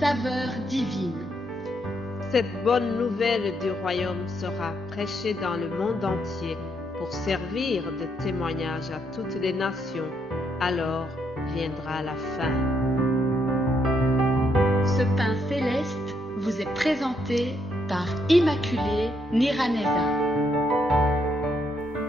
saveur divine. Cette bonne nouvelle du royaume sera prêchée dans le monde entier pour servir de témoignage à toutes les nations. Alors viendra la fin. Ce pain céleste vous est présenté par Immaculée Niraneza.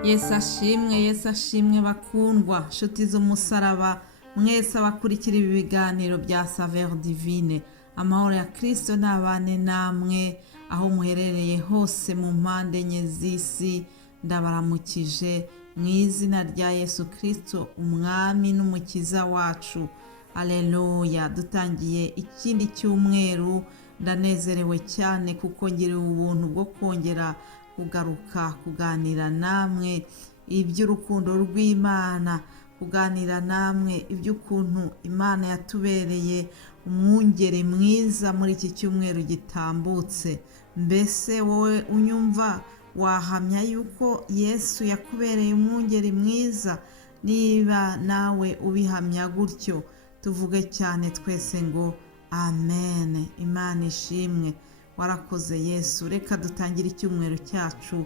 Yesu ashimwe bakundwa nshuti z'umusaraba mwese abakurikira ibi biganiro bya saveur divine. Amahoro ya Kristo nabane namwe aho muherereye hose mu mpande enye z'isi. Ndabaramukije mu izina rya Yesu Kristo umwami n'umukiza wacu. Aleluya. Dutangiye ikindi cyumweru, ndanezerewe cyane kuko ngiriwe ubuntu bwo kongera kugaruka kuganira namwe iby'urukundo rw'Imana, kuganira namwe iby'ukuntu Imana yatubereye umwungeri mwiza muri iki cyumweru gitambutse. Mbese wowe unyumva wahamya yuko Yesu yakubereye umwungeri mwiza? Niba nawe ubihamya gutyo, tuvuge cyane twese ngo amen. Imana ishimwe. Warakoze Yesu. Reka dutangire icyumweru cyacu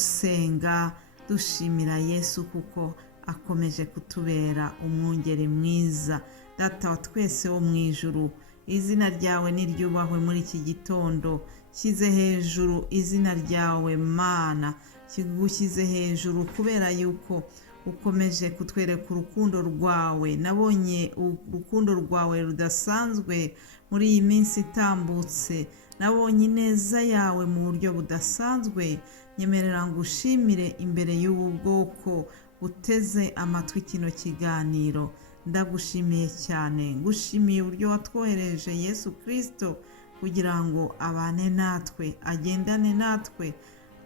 dusenga dushimira Yesu kuko akomeje kutubera umwungeri mwiza. Data wa twese wo mu ijuru, izina ryawe niryubahwe muri iki gitondo. Shyize hejuru izina ryawe Mana, kigushyize hejuru kubera yuko ukomeje kutwereka urukundo rwawe. Nabonye urukundo rwawe rudasanzwe muri iyi minsi itambutse. Nabonye ineza yawe mu buryo budasanzwe. Nyemerera ngushimire imbere y'ubu bwoko uteze amatwi kino kiganiro. Ndagushimiye cyane, ngushimiye uburyo watwohereje Yesu Kristo kugira ngo abane natwe, agendane natwe,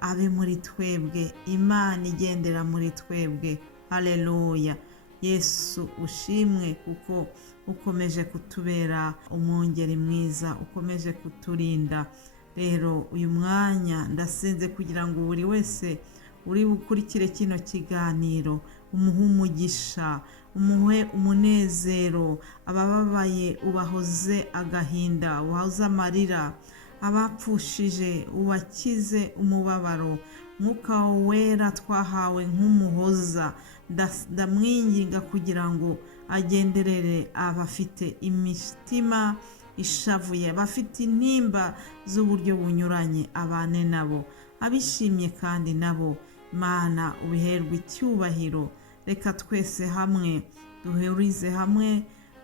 abe muri twebwe, Imana igendera muri twebwe. Haleluya. Yesu ushimwe kuko ukomeje kutubera umwungeri mwiza, ukomeje kuturinda. Rero uyu mwanya ndasenze kugira ngo buri wese uri bukurikire kino kiganiro umuhe umugisha, umuhe umunezero, abababaye ubahoze agahinda, ubahoze amarira, abapfushije ubakize umubabaro. Mwuka wera twahawe nk'umuhoza, ndamwinginga kugira ngo agenderere abafite imitima ishavuye, abafite intimba z'uburyo bunyuranye, abane nabo, abishimye kandi nabo. Mana ubiherwe icyubahiro. Reka twese hamwe duhurize hamwe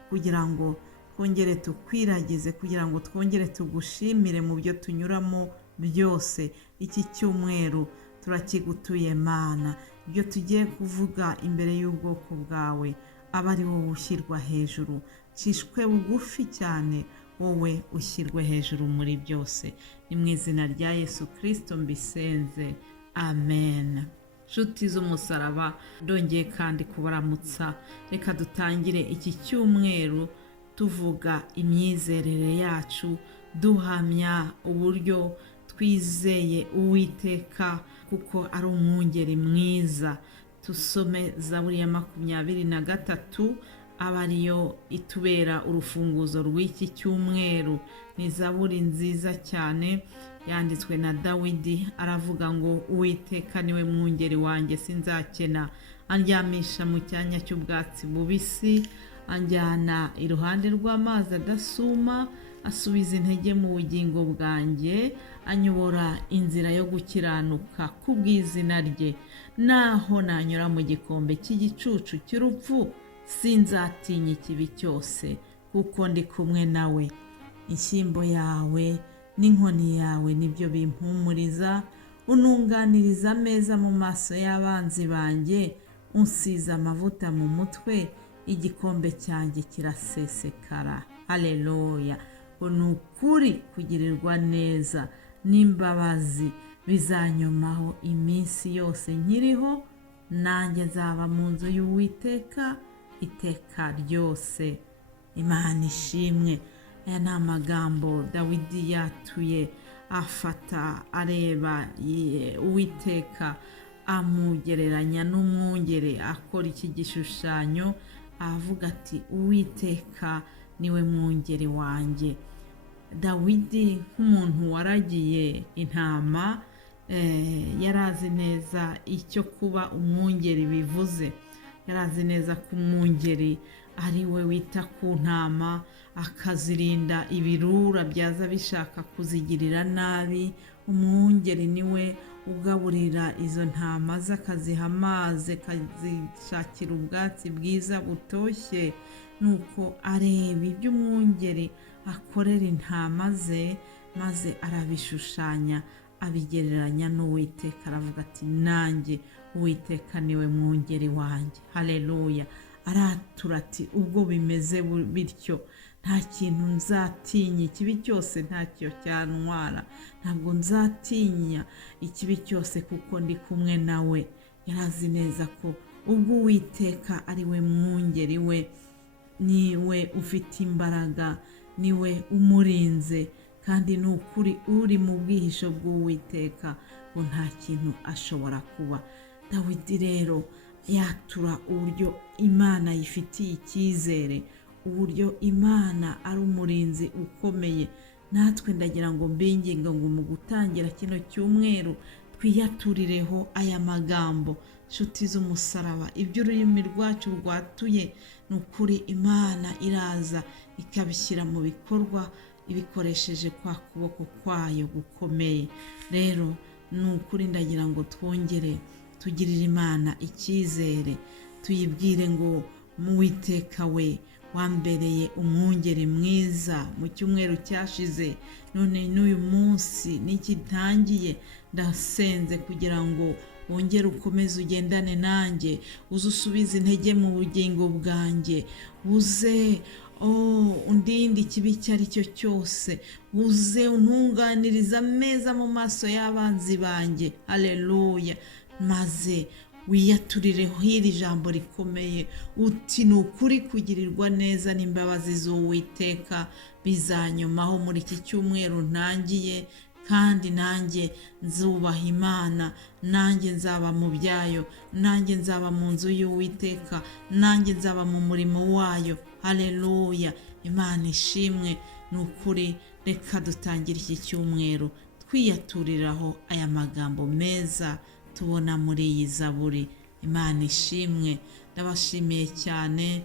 kugira ngo twongere tukwiragize, kugira ngo twongere tugushimire mu byo tunyuramo byose. Iki cyumweru turakigutuye Mana. Ibyo tugiye kuvuga imbere y'ubwoko bwawe aba ari wowe ushyirwa hejuru. Cishwe bugufi cyane, wowe ushyirwe hejuru muri byose. Ni mu izina rya Yesu Kristo mbisenze, amen. Nshuti z'umusaraba, ndongeye kandi kubaramutsa. Reka dutangire iki cyumweru tuvuga imyizerere yacu, duhamya uburyo twizeye Uwiteka kuko ari umwungeri mwiza. Tusome Zaburi ya 23 aba ariyo itubera urufunguzo rw'iki cyumweru. Ni Zaburi nziza cyane yanditswe na Dawidi. Aravuga ngo Uwiteka niwe mwungeri wanjye sinzakena. Andyamisha mu cyanya cy'ubwatsi bubisi, anjyana iruhande rw'amazi adasuma, asubiza intege mu bugingo bwanjye, anyobora inzira yo gukiranuka kubw'izina rye. Naho nanyura mu gikombe cy'igicucu cy'urupfu, sinzatinya ikibi cyose kuko ndi kumwe nawe. Inshyimbo yawe n'inkoni yawe nibyo bimpumuriza. Ununganiriza ameza mu maso y'abanzi banjye, unsize amavuta mu mutwe, igikombe cyanjye kirasesekara. Haleluya. Ni ukuri kugirirwa neza n'imbabazi bizanyomaho iminsi yose nkiriho, nanjye nzaba mu nzu y'Uwiteka iteka ryose. Imana ishimwe. Aya ni amagambo Dawidi yatuye afata areba Uwiteka, amugereranya n'umwungere, akora iki gishushanyo avuga ati Uwiteka niwe mwungeri wanjye. Dawidi nk'umuntu waragiye intama yari azi neza icyo kuba umwungeri bivuze. Yari azi neza ko umwungeri ari we wita ku ntama akazirinda ibirura byaza bishaka kuzigirira nabi. Umwungeri niwe ugaburira izo ntama ze, akaziha amazi, akazishakira ubwatsi bwiza butoshye. Nuko areba ibyo umwungeri akorera intama ze, maze arabishushanya abigereranya n'Uwiteka. Aravuga ati nanjye Uwiteka niwe mwungeri wanjye. Haleluya. Aratura ati ubwo bimeze bityo nta kintu nzatinya, ikibi cyose ntacyo cyantwara. Ntabwo nzatinya ikibi cyose kuko ndi kumwe nawe. Yari azi neza ko ubwo Uwiteka ari we mwungeri we, niwe ufite imbaraga, niwe umurinze, kandi ni ukuri uri mu bwihisho bw'Uwiteka ngo nta kintu ashobora kuba. Dawidi rero yatura uburyo Imana yifitiye icyizere, uburyo Imana ari umurinzi ukomeye. Natwe ndagira ngo mbinginga ngo mu gutangira kino cyumweru twiyaturireho aya magambo. Nshuti z'umusaraba, ibyo ururimi rwacu rwatuye ni ukuri Imana iraza ikabishyira mu bikorwa ibikoresheje kwa kuboko kwayo gukomeye. Rero ni ukuri ndagira ngo twongere tugirire Imana icyizere, tuyibwire ngo Uwiteka we wambereye umwungeri mwiza mu cyumweru cyashize, none n'uyu munsi nikitangiye ndasenze kugira ngo wongere ukomeze ugendane nanjye, uze usubize intege mu bugingo bwanjye, uze undinde ikibi icyo ari cyo cyose, uze untunganiriza ameza mu maso y'abanzi banjye. Haleluya. Maze wiyaturireho iri jambo rikomeye uti ni ukuri kugirirwa neza n'imbabazi z'Uwiteka bizanyomaho muri iki cyumweru ntangiye, kandi nanjye nzubaha Imana, nanjye nzaba mu byayo, nanjye nzaba mu nzu y'Uwiteka, nanjye nzaba mu murimo wayo. Haleluya. Imana ishimwe. Ni ukuri reka dutangire iki cyumweru twiyaturiraho aya magambo meza tubona muri iyi zaburi. Imana ishimwe. Ndabashimiye cyane.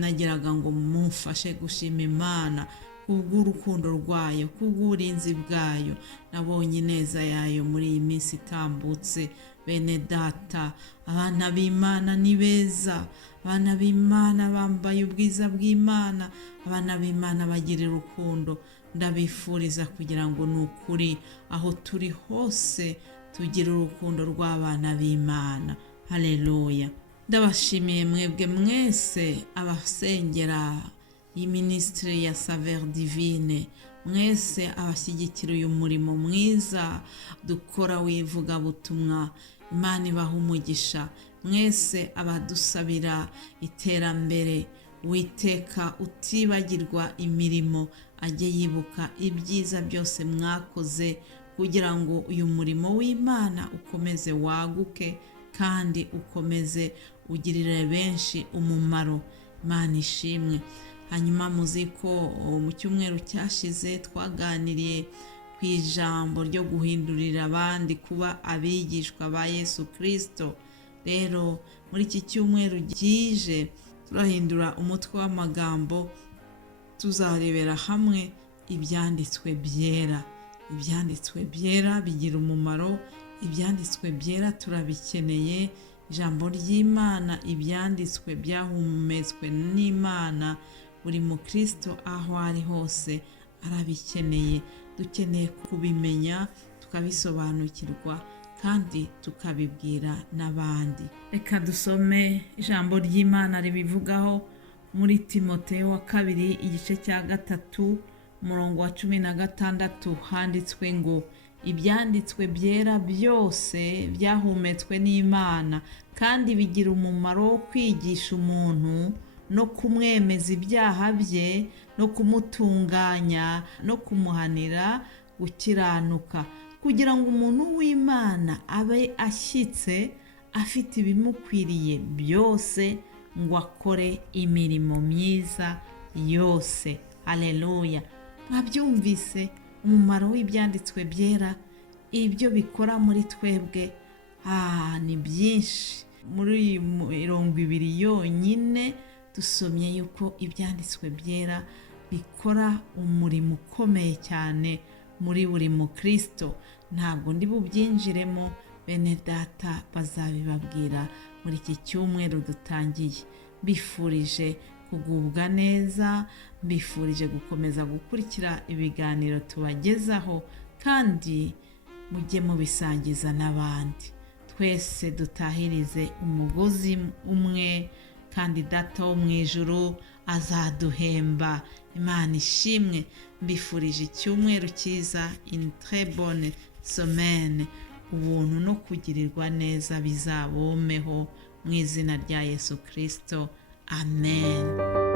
Nagiraga ngo mumfashe gushima Imana kubw'urukundo rwayo, kubw'uburinzi bwayo. Nabonye neza yayo muri iyi minsi itambutse. Bene data, abana b'Imana ni beza, abana b'Imana bambaye ubwiza bw'Imana, abana b'Imana bagira urukundo. Ndabifuriza kugira ngo ni ukuri aho turi hose tugire urukundo rw'abana b'Imana. Haleluya. Ndabashimiye mwebwe mwese abasengera iyi ministry ya Saveur Divine, mwese abashyigikira uyu murimo mwiza dukora w'ivugabutumwa. Imana ibaha umugisha. Mwese abadusabira iterambere, Uwiteka utibagirwa imirimo, ajye yibuka ibyiza byose mwakoze kugira ngo uyu murimo w'Imana ukomeze waguke kandi ukomeze ugirire benshi umumaro. Imana ishimwe. Hanyuma muzi ko mu cyumweru cyashize twaganiriye ku ijambo ryo guhindurira abandi kuba abigishwa ba Yesu Kristo. Rero muri iki cyumweru gije turahindura umutwe w'amagambo, tuzarebera hamwe ibyanditswe byera. Ibyanditswe byera bigira umumaro, ibyanditswe byera turabikeneye. Ijambo ry'Imana, ibyanditswe byahumetswe n'Imana, buri mukristo aho ari hose arabikeneye. Dukeneye kubimenya, tukabisobanukirwa kandi tukabibwira n'abandi. Reka dusome ijambo ry'Imana ribivugaho muri Timoteyo wa 2 igice cya 3 umurongo wa 16. Handitswe ngo ibyanditswe byera byose byahumetswe n'Imana kandi bigira umumaro wo kwigisha umuntu no kumwemeza ibyaha bye no kumutunganya no kumuhanira gukiranuka, kugira ngo umuntu w'Imana abe ashyitse afite ibimukwiriye byose ngo akore imirimo myiza yose. Haleluya. mwabyumvise umumaro w'ibyanditswe byera, ibyo bikora muri twebwe. Ni byinshi. Muri 20 yonyine dusomye yuko ibyanditswe byera bikora umurimo ukomeye cyane muri buri mukristo. Ntabwo ndi bubyinjiremo, bene data bazabibabwira muri iki cyumweru dutangiye. Mbifurije kugubwa neza, mbifurije gukomeza gukurikira ibiganiro tubagezaho, kandi mujye mubisangiza n'abandi. Twese dutahirize umugozi umwe, kandi data wo mu ijuru azaduhemba. Imana ishimwe. Mbifurije icyumweru cyiza, une très bonne semaine. Ubuntu no kugirirwa neza bizabomeho mu izina rya Yesu Kristo. Amen.